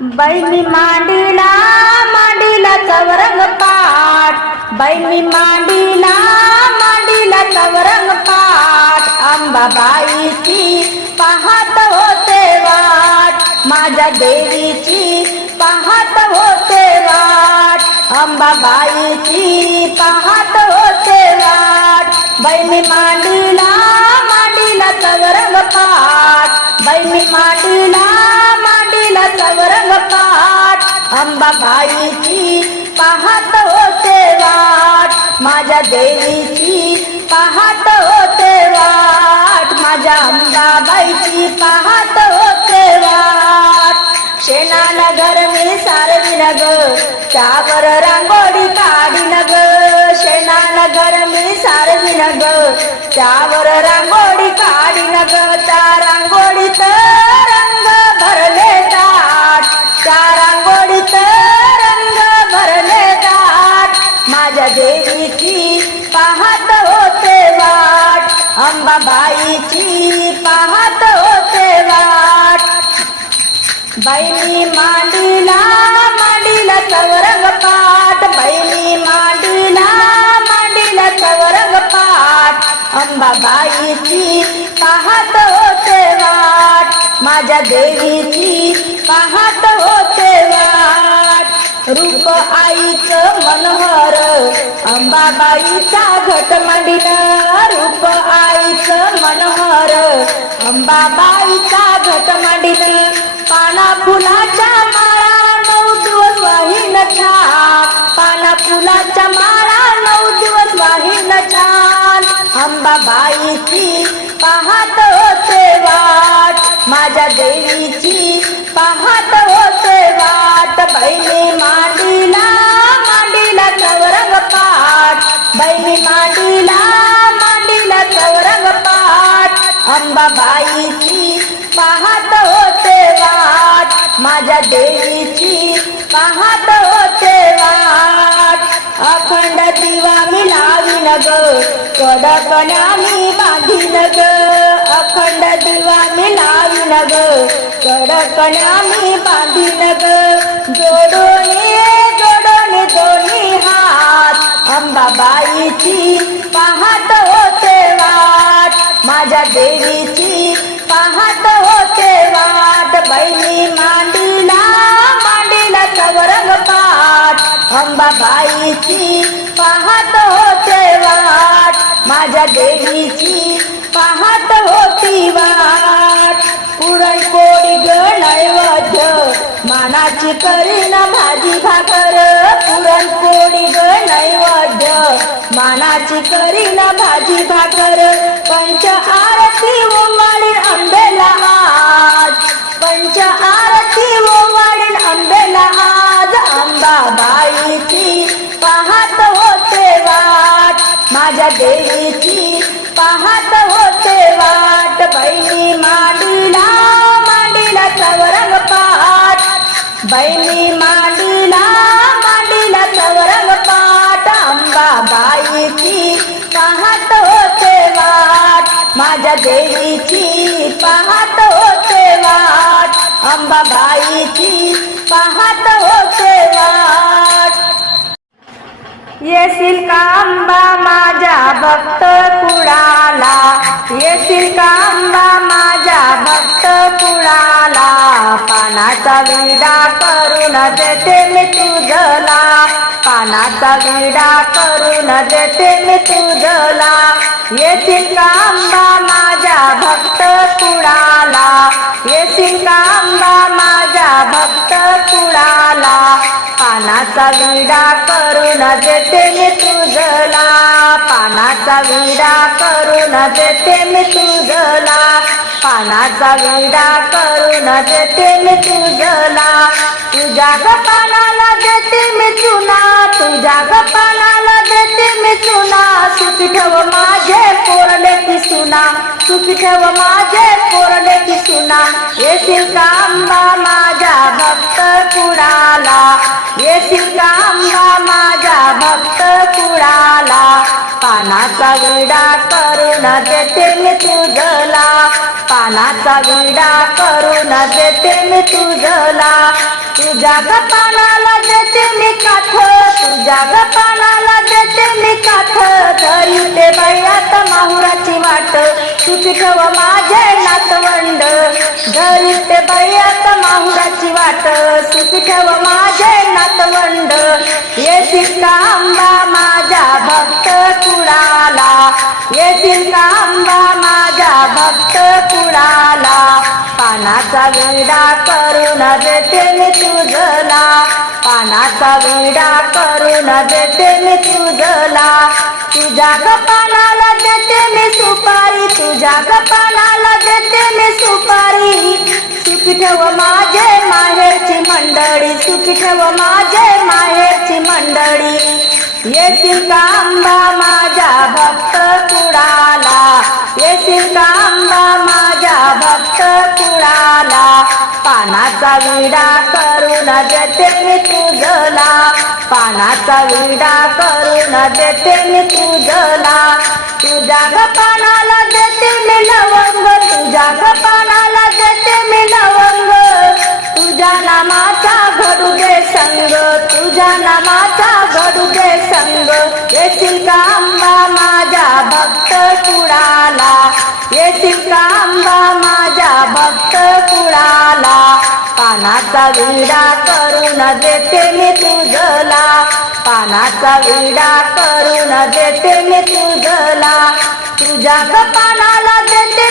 बाई मी मांडीला मांडीला चवरंग पाठ. बाई मी मांडीला मांडीला चवरंग पाठ. अंबाबाईची पाहत होते वाट. माझ्या देवीची पाहत होते वाट. अंबाबाईची पाहत होते वाट. बाई मांडीला मांडीला सवरंग पाठ. बाई मांडीला मांडीला सवरंग पाठ. अंबाबाईची पाहत होते वाट. माझ्या देवीची पाहत होते वाट. माझ्या अंबाबाईची पाहत होते वाट. शेणा नगर मी सारवी नग त्यावर रांगोळी काढी नग. शेणा नगर मी सारवी नग त्यावर रांगोळी काढी नग. त्या रांगोळीत रंग भरले दाट त्या रांगोळीत रंग भरले दाट माझ्या देवीची पाहत होते वाट अंबाबाईची पाहत होते वाट. बाईनी मांडीला मांडीला चवरंग पाठ. बाईनी मांडीला मांडीला चवरंग पाठ. अंबाबाईची पाहत होते वाट. माझ्या देवीची पाहत होते वाट. रूप आईचं मनोहर अंबाबाईचा घट मांडीला. रूप आईचं अंबाबाईचा घट मांडिन पाना फुलाच्या माळा नऊ दिवस वाहिन छान. पाना फुलाच्या माळा नऊ दिवस वाहिन छान. अंबाबाईची पाहत होते वाट माझ्या देवीची पाहत होते वाट. बहिणी मांडीला मांडीला चौरंग पाठ. बहिणी मांडीला मांडीला चौरंग पाठ. अंबाबाईची पाहत होते वाट. माझ्या देवीची पाहत होते वाट. अखंड दिवा मी लावीन ग. कडकण्या मी बांधीन ग. अखंड दिवा मी लावीन ग. कडकण्या मी बांधीन ग. जोडून जोडून दोन्ही हात. अंबाबाईची पाहत होते वाट. माझ्या देवीची पाहत होते वाट. बहिणी मांडीला मांडीला चवरंग पाठ. अंबाबाईची पाहत होते वाट. माझ्या देवीची पाहत होती वाट. पुरणपोळी ग मानाची करीन भाजी भाकर. पुरणपोळी ग मानाची करीन भाजी भाकर. पण पंच आरती ओवाळीन आंबेला आज पंच आरती ओवाळीन आंबेला आज अंबाबाईची पाहत होते वाट. माझ्या देवीची पाहत होते वाट. बहिणी मांडीला मांडीला सवरंग पाठ बहिणी मांडीला मांडीला सवरंग पाठ अंबाबाईची पाहतो ते वाट. माझ्या देवीची पाहतो ते वाट. अंबाबाईची पाहतो ते वाट. येशील का अंबा माझ्या भक्त कुळाला? येशील का अंबा भक्त कुणाला? पानाचा विडा करून देते मी तुझला. पानाचा विडा करून देते मी तुझला. येतील कांबा माझ्या भक्त कुळाला येतील कांबा माझ्या भक्त कुळाला पानाचा विडा करून देते मी तुझला. पानाचा विडा करून देते मी तुझला. पानाचा विडा करून देते मी तुझला. तुझ्या ग पानाला देते मी चुना. तुझ्या ग पानाला देते मी चुना सुखी ठेव माझे पोरले की सुना. सुखी ठेव माझे पोरले की सुना. येशील का अंबा माझ्या भक्त कुडाला येशील का अंबा माझ्या भक्त कुडाला पानाचा विडा करून देते मी तुझला. पानाचा विडा करून देते मी तुझला. तुझ्या गपानाला पानाला देते मी काठ तुझ्या गपानाला पानाला देते मी काठ तरी ते बळ्यात माहुराची वाट. तू ठेव माझे नातवंड. घरी ते बळ्यात माहुराची वाट. तू ठेव माझे नातवंड. येशील का आंबा माझ्या भक्त कुडाला येशील का आंबा माझ्या भक्त कुडाला पानाचा विडा करून देते मी तुझला. पानाचा विडा करून देते मी तुझला. तुझ्या ग पानाला देते मी सुपारी. तुझ्या ग पानाला देते मी सुपारी. सुखी ठेव माझे माहेरची मंडळी. सुखी ठेव माझे माहेरची मंडळी. येशील कांबा माझ्या भक्त कुडाला येशील कांबा माझ्या भक्त कुडाला पानाचा विडा करून देते मी तुझला. पानाचा विडा करून देते मी तुझला. तुझ्या ग पानाला देते मी लवंग. तुझ्या ग पानाला देते मी लवंग. तुझ्या नामाचा घडू दे संग. तुझ्या नामाचा संग येशील कांबा माझ्या भक्त कुळाला. येशील कांबा माझ्या भक्त कुळाला. पानाचा विडा करून देते मी तुझला. पानाचा विडा करून देते मी तुझला. तुझ्या पानाला देते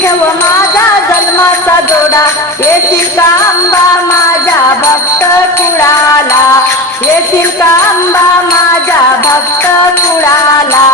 ठेव माझा जन्माचा जोडा. येशील कांबा माझ्या भक्त कुडाला येशील कांबा माझ्या भक्त कुडाला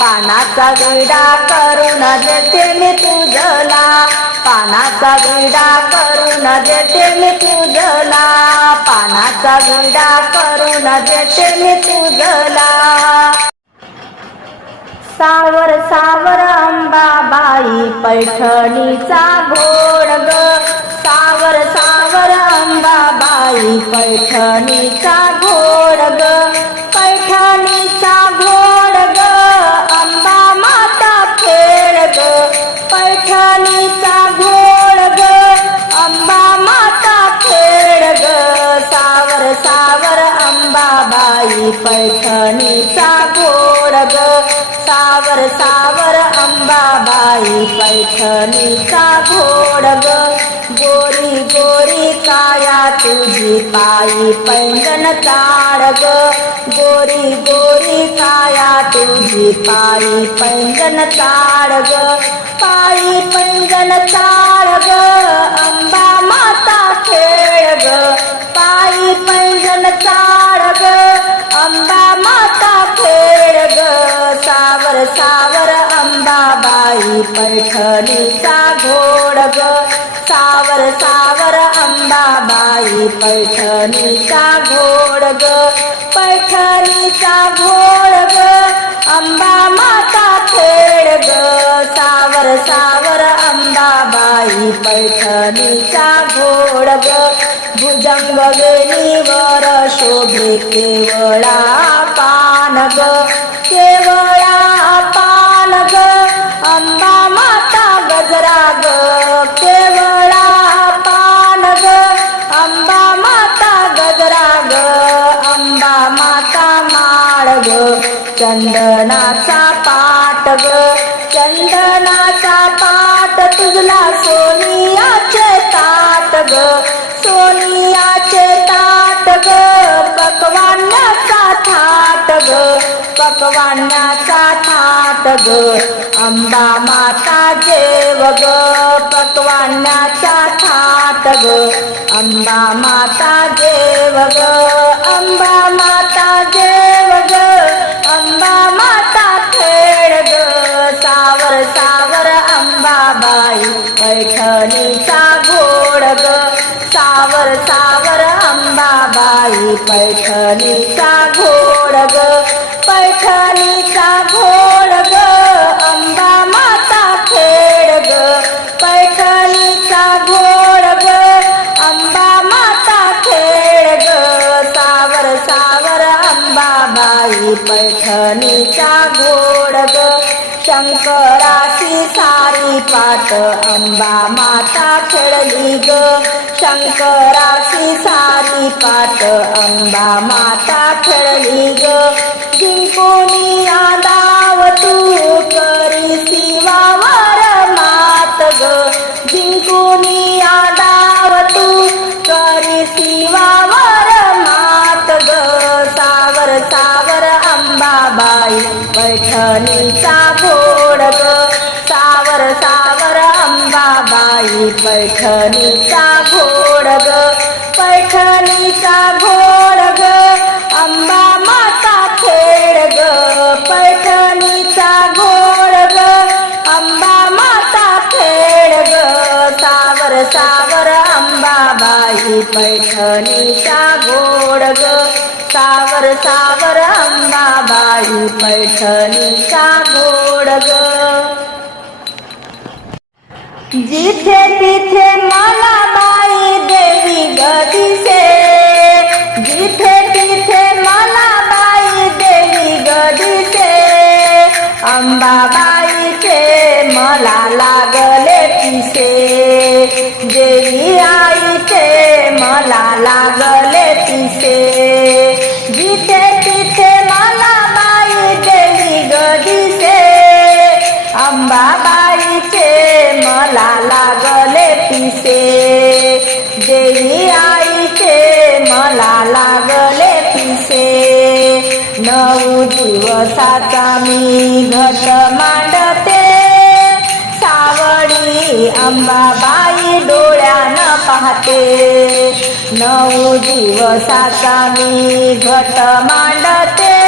पानाचा विडा करून देते मी तुझला पानाचा विडा करून देते मी तुझला पानाचा विडा करून देते मी तुझला सावर सावर अंबाबाई पैठणीचा घोड ग. सावर सावर अंबाबाई पैठणीचा घोड ग. पैठणीचा घोड ग. अंबा माता खेळ ग. पैठणीचा घोड ग. अंबा माता खेळ ग. सावर सावर अंबाबाई पैठ सावर अंबाबाई पैठणीचा घोड ग गोरी गोरी काया तुझी पायी पैंगण ताडग. गोरी गोरी काया तुझी पायी पैंगण ताडग. पायी पैंगण ताडग अंबा माता खेळग. पायी पैंगण ताडग पैठणीचा घोड ग सावर सावर अंबाबाई. पैठणीचा घोड ग पैठणीचा घोड ग अंबा माता खेळ ग सावर सावर अंबाबाई पैठणीचा घोड ग भुजंग वेणीवर शोभे केवळा पान ग चंदनाचा पाट ग. चंदनाचा पाट तुझला सोनियाचे ताट ग. सोनियाचे ताट ग. पकवान्याचा थाट ग. पकवान्याचा थाट ग. अंबा माता जेव ग. पकवान्याचा थाट ग. अंबा माता जेव ग. अंबा माता जेव अंबाबाई पैठणीचा घोड ग. सावर सावर अंबाबाई पैठणीचा घोड ग. पैठणीचा घोड ग. शंकराची सारी पाट अंबा माता खेळली ग. शंकराची सारी पाट अंबा माता खेळली ग. जिंकोनी आदाव तू करी शिवावर मात ग. जिंकोनी आदाव तू करी शिवावर मात ग. सावर सावर अंबाबाई पैठणीचा पैठणीचा घोड ग पैठणीचा घोड ग अंबा माता खेड ग पैठणीचा घोड ग अंबा माता खेळ ग सावर सावर अंबाबाई पैठणीचा घोड ग सावर सावर अंबाबाई पैठणीचा घोड ग जिथे तिथे मला बाई देवी गदिसे जिथे तिथे मला बाई देवी गदिसे अंबाबाईचे मला लागले पिसे देवी आईचे मला लागले पिसे अंबाबाईचे मला लागले पिसे देवी आईचे मला लागले पिसे नऊ दिवसाचा मी घट मांडते सावळी अंबाबाई डोळ्यानं पाहते नऊ दिवसाचा मी घट मांडते सावळी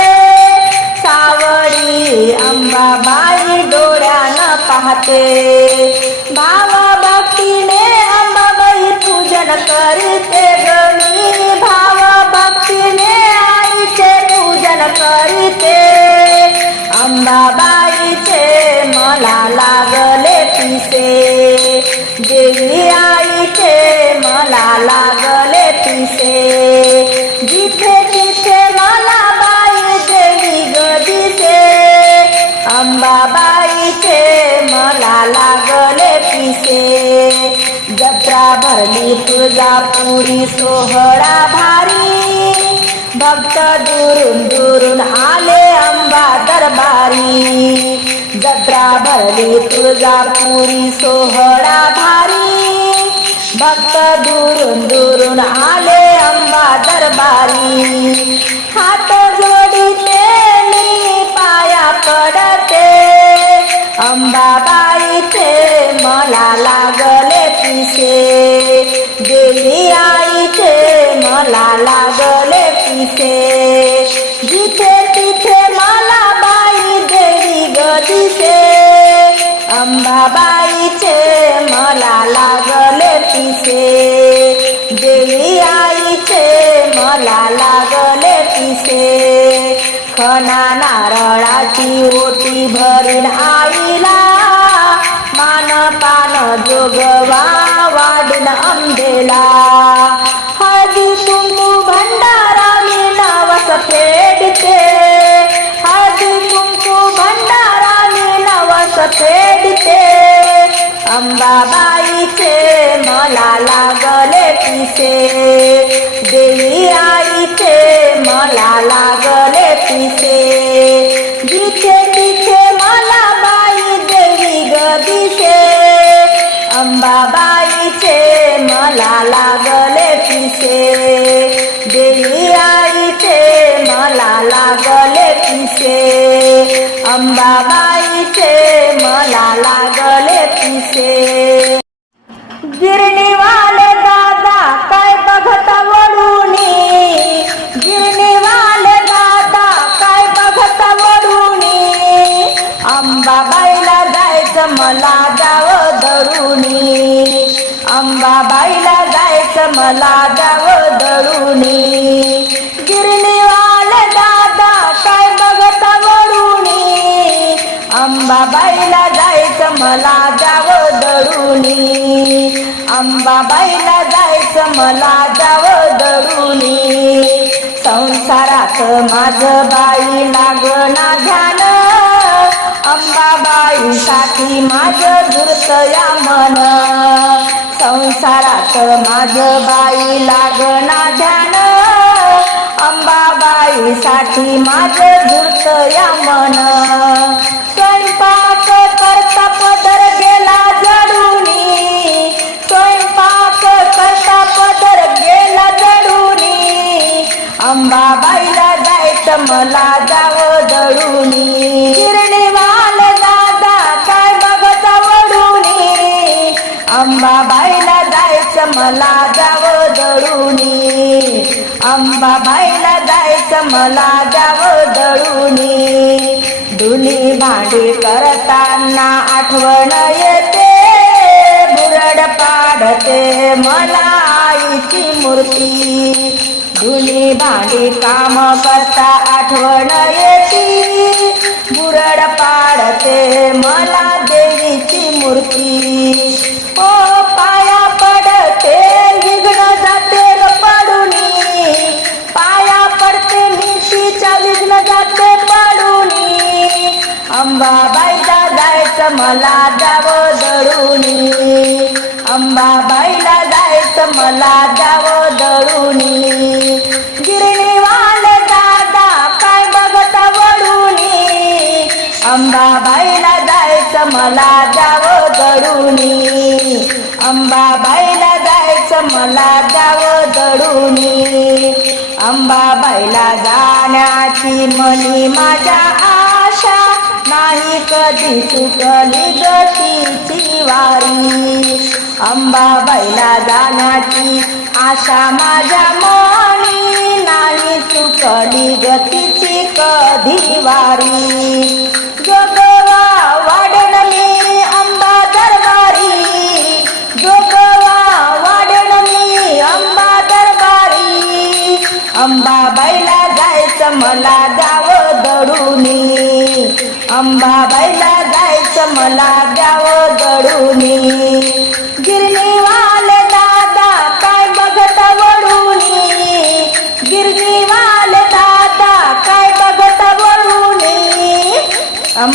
अंबाबाई डोळ्यानं पाहते. बाबा सोहळा भारी. भक्त दुरून दुरून आले अंबा दरबारी. जत्रा भरली तुळजापुरी सोहळा भारी. भक्त दुरून दुरून आले अंबा दरबारी. हात जोडीते मी पाया पडते. अंबाबाईचे मला लागले पिसे देवी आईचे मला लागले पिसे जिथे तिथे मला बाई देवी गदिसे अंबाबाईचे मला लागले पिसे देवी आईचे मला लागले पिसे खना नारळाची ओटी भरून आईला. मान पान जोगवा वाढीन अंबेला हळदी कुंकू भंडारा मी नवस फेडते. हळदी कुंकू भंडारा मी नवस फेडते. अंबाबा गिरणीवाले दादा काय बघता वडूनी गिरणीवाले दादा काय बघता वडूनी अंबाबाईला जायचं मला जाव दरुणी अंबाबाईला जायचं मला जाव दरुणी गिरणीवाले दादा काय बघता वडूनी अंबाबाईला जा जायचं मला जाव दरुणी अंबाबाईला जायचं मला जाव दरुणी संसारात माझ बाई लागना ध्यान. अंबाबाईसाठी माझ धुरत या मन. संसारात माझ बाई लागना ध्यान. अंबाबाईसाठी माझ धुरत या मन. अंबाबाईला जायचं मला जावं दडूनी गिरणीवाल दादा काय बघत वडूनी अंबाबाईला जायचं मला जावं दडूनी अंबाबाईला जायचं मला जावं दडूनी धुनी भांडी करताना आठवण येते. बुरड पाडते मला आईची मूर्ती. धुनी भांडी काम करता आठवण येती. बुरड पाडते मला देवीची मूर्ती. ओ पाया पडते विघ्न जाते ग पाया पडते मी तिच्या विघ्न जाते पडूनी. अंबाबाईला जायचं मला जावं दडूनी अंबाबाईला मला जावं दळूनी. गिरणीवाल दादा काय बघत वडूनी अंबाबाईला जायचं मला जावं दळूनी. अंबाबाईला जायचं मला जावं दळूनी. अंबाबाईला जाण्याची मनी माझ्या आशा नाही कधी चुकली गतीची वारी. अंबाबाईला जाण्याची आशा माझ्या मनी नाही चुकली गतीची कधी वारी.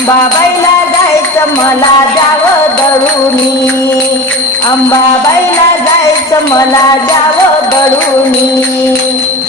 अंबाबाईला जायचं मला जावं दळूनी. अंबाबाईला जायचं मला जावं दळूनी.